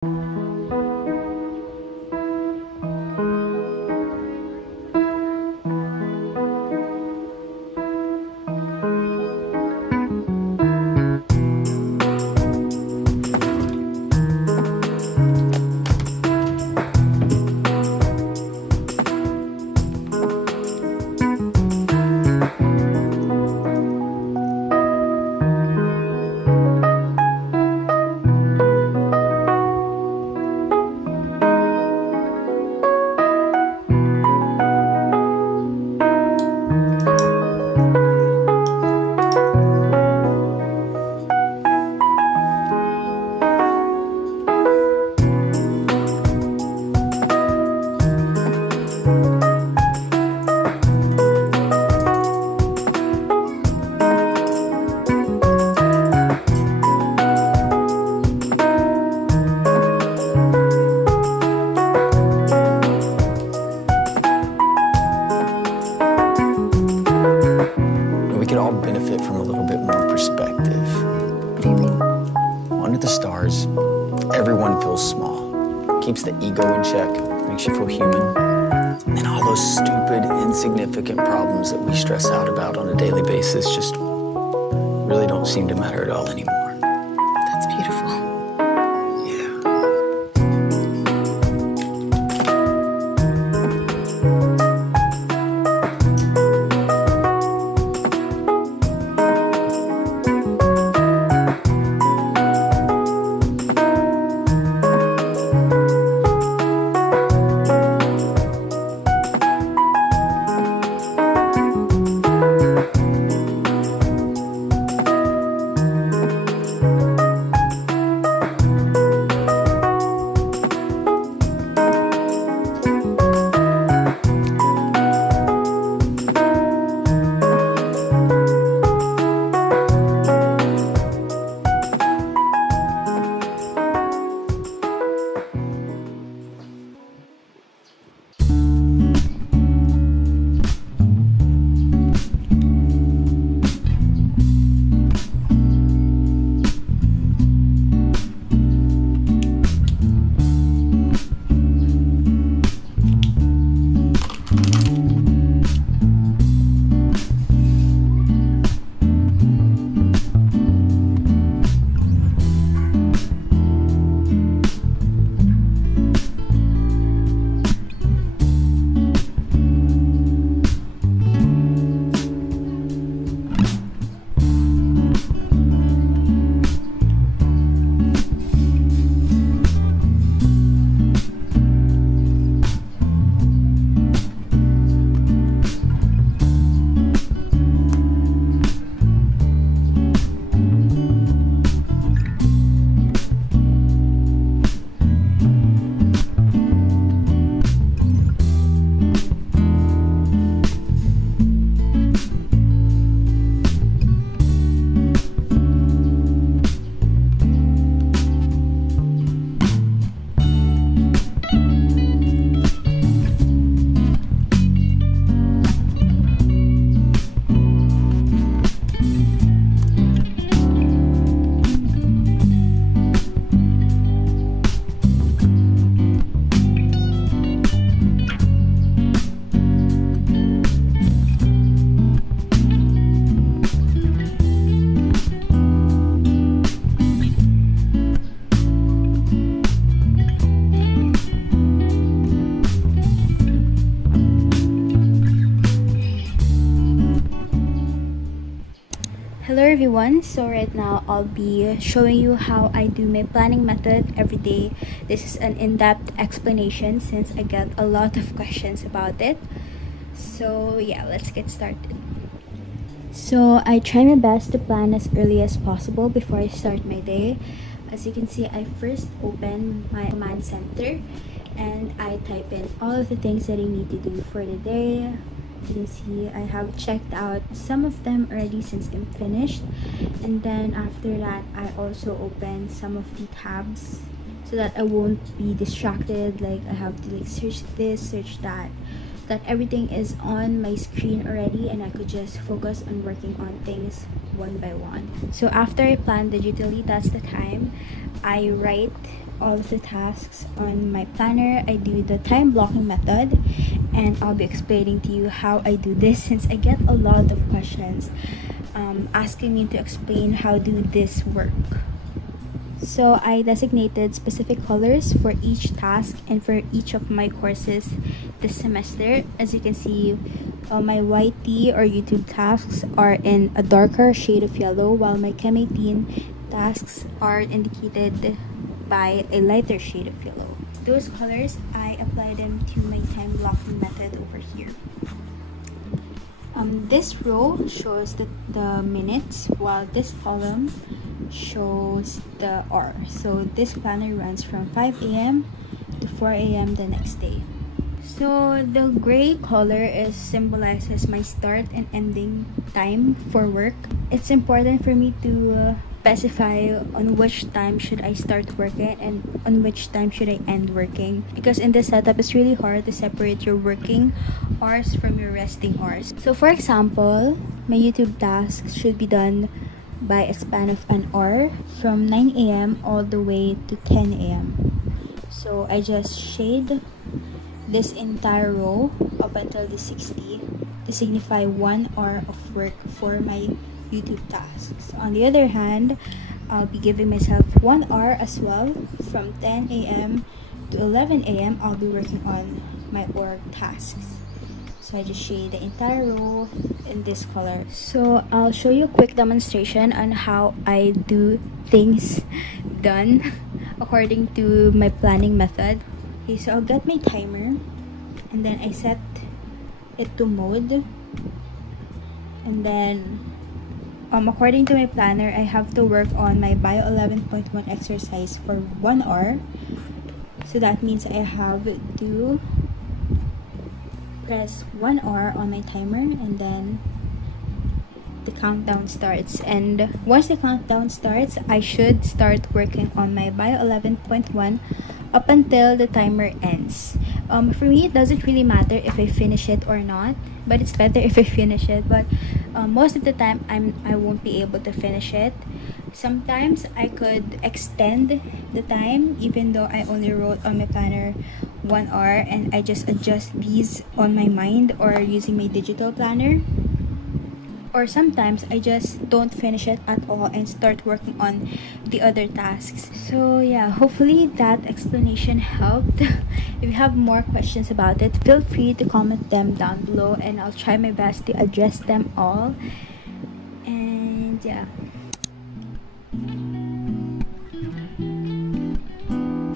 Could all benefit from a little bit more perspective. What do you mean? Under the stars, everyone feels small. Keeps the ego in check, makes you feel human. And all those stupid, insignificant problems that we stress out about on a daily basis just really don't seem to matter at all anymore. That's beautiful. Hello everyone, so right now I'll be showing you how I do my planning method every day. This is an in-depth explanation since I get a lot of questions about it. So yeah, let's get started. So I try my best to plan as early as possible before I start my day. As you can see, I first open my command center and I type in all of the things that I need to do for the day. You can see I have checked out some of them already since I'm finished, and then after that I also open some of the tabs so that I won't be distracted, like I have to like search this, search that everything is on my screen already and I could just focus on working on things one by one. So after I plan digitally, that's the time I write all of the tasks on my planner, I do the time blocking method, and I'll be explaining to you how I do this since I get a lot of questions asking me to explain how do this work. So I designated specific colors for each task and for each of my courses this semester. As you can see, my YT or YouTube tasks are in a darker shade of yellow, while my Chem 18 tasks are indicated by a lighter shade of yellow. Those colors, I apply them to my time blocking method over here. This row shows the minutes, while this column shows the hour. So this planner runs from 5 a.m. to 4 a.m. the next day. So the gray color symbolizes my start and ending time for work. It's important for me to specify on which time should I start working and on which time should I end working, because in this setup it's really hard to separate your working hours from your resting hours. So for example, my YouTube tasks should be done by a span of an hour from 9 a.m. all the way to 10 a.m. So I just shade this entire row up until the 60 to signify 1 hour of work for my YouTube tasks. On the other hand, I'll be giving myself 1 hour as well. From 10 a.m. to 11 a.m. I'll be working on my org tasks. So I just shade the entire row in this color. So I'll show you a quick demonstration on how I do things done according to my planning method. Okay, so I'll get my timer and then I set it to mode, and then according to my planner, I have to work on my Bio 11.1 exercise for 1 hour. So that means I have to press 1 hour on my timer, and then the countdown starts. And once the countdown starts, I should start working on my Bio 11.1 up until the timer ends. For me, it doesn't really matter if I finish it or not, but it's better if I finish it. But most of the time, I won't be able to finish it. Sometimes I could extend the time, even though I only wrote on my planner 1 hour, and I just adjust these on my mind or using my digital planner. Or sometimes I just don't finish it at all and start working on the other tasks. So yeah, hopefully that explanation helped. If you have more questions about it, feel free to comment them down below and I'll try my best to address them all. And yeah.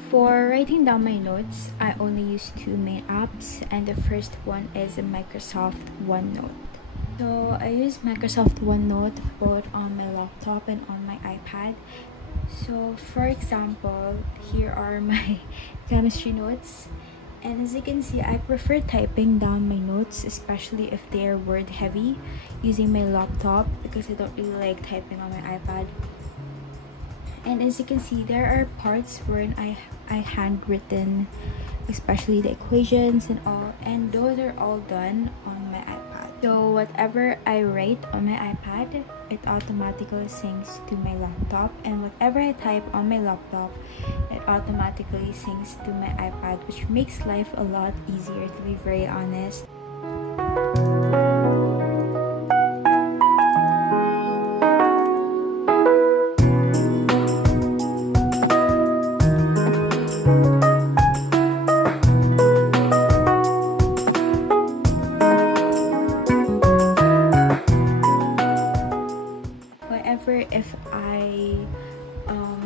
For writing down my notes, I only use 2 main apps, and the first one is Microsoft OneNote. So I use Microsoft OneNote both on my laptop and on my iPad. So for example, here are my chemistry notes, and as you can see, I prefer typing down my notes, especially if they are word heavy, using my laptop because I don't really like typing on my iPad. And as you can see, there are parts where I handwritten, especially the equations and all, and those are all done on my iPad. So whatever I write on my iPad, it automatically syncs to my laptop, and whatever I type on my laptop, it automatically syncs to my iPad, which makes life a lot easier, to be very honest. If I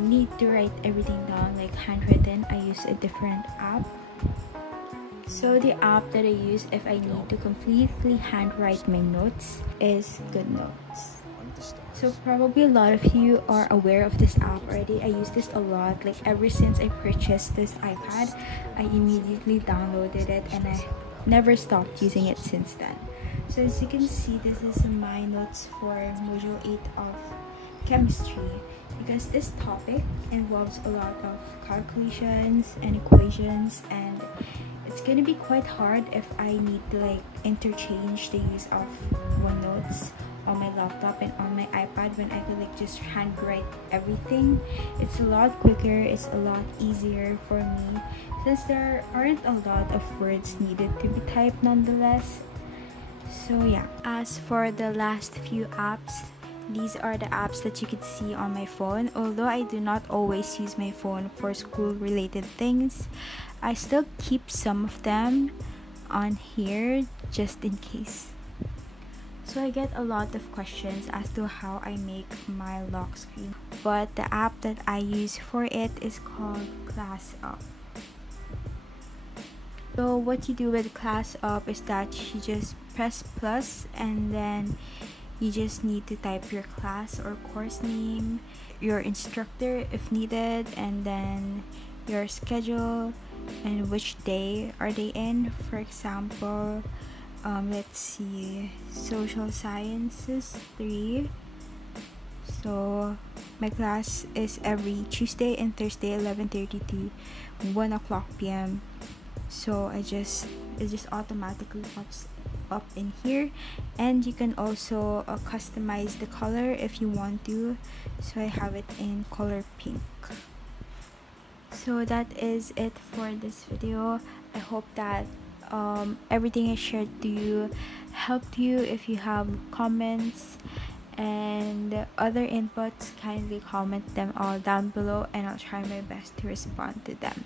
need to write everything down like handwritten, I use a different app. So the app that I use if I need to completely handwrite my notes is GoodNotes. So probably a lot of you are aware of this app already. I use this a lot. Like ever since I purchased this iPad, I immediately downloaded it and I never stopped using it since then. So as you can see, this is my notes for Module 8 of Chemistry, because this topic involves a lot of calculations and equations, and it's gonna be quite hard if I need to like interchange the use of OneNotes on my laptop and on my iPad when I could like just handwrite everything. It's a lot quicker, it's a lot easier for me since there aren't a lot of words needed to be typed nonetheless. So yeah, as for the last few apps, these are the apps that you could see on my phone. Although I do not always use my phone for school related things, I still keep some of them on here just in case. So I get a lot of questions as to how I make my lock screen, but the app that I use for it is called ClassUp. So what you do with ClassUp is that you just press plus and then you just need to type your class or course name, your instructor if needed, and then your schedule and which day are they in. For example, let's see, social sciences 3. So my class is every Tuesday and Thursday 11:30 to 1 o'clock p.m. So it just automatically pops up in here, and you can also customize the color if you want to. So I have it in color pink. So that is it for this video. I hope that everything I shared to you helped you. If you have comments and other inputs, kindly comment them all down below and I'll try my best to respond to them.